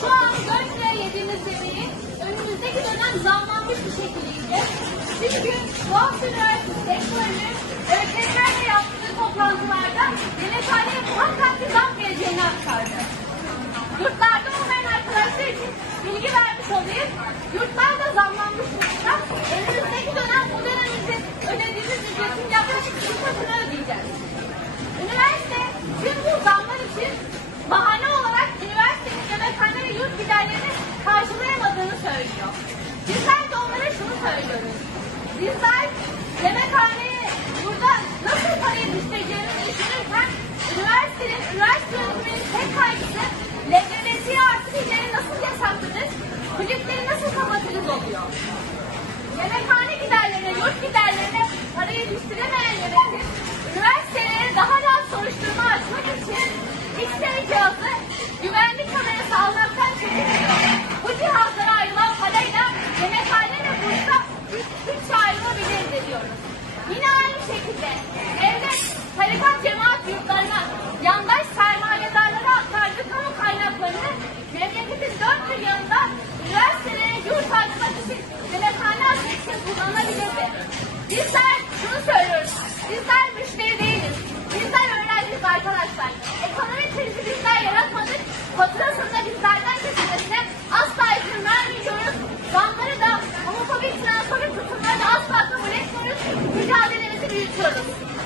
şu an 4 lira yediğimiz yemeği önümüzdeki dönem zamlanmış bir şekilde yiyeceğiz. Çünkü Boğaziçi Üniversitesi Ekonomi öğretmenlerle yaptığı toplantılarda yemekhaneye muhakkak bir zam geleceğini aktardı. Yurtlarda olmayan arkadaşlar için bilgi vermiş olayım. Yurtlarda zamlar söylüyoruz. Bizler yemekhaneye burada nasıl parayı düşüreceğini düşünürken üniversitenin, üniversite yönetiminin tek kaygısı LGBT artı dilleri nasıl yasaklanır, kulüpleri nasıl kapatırız oluyor. Yemekhane giderlerine, yurt giderlerine parayı düşüremeyen each other.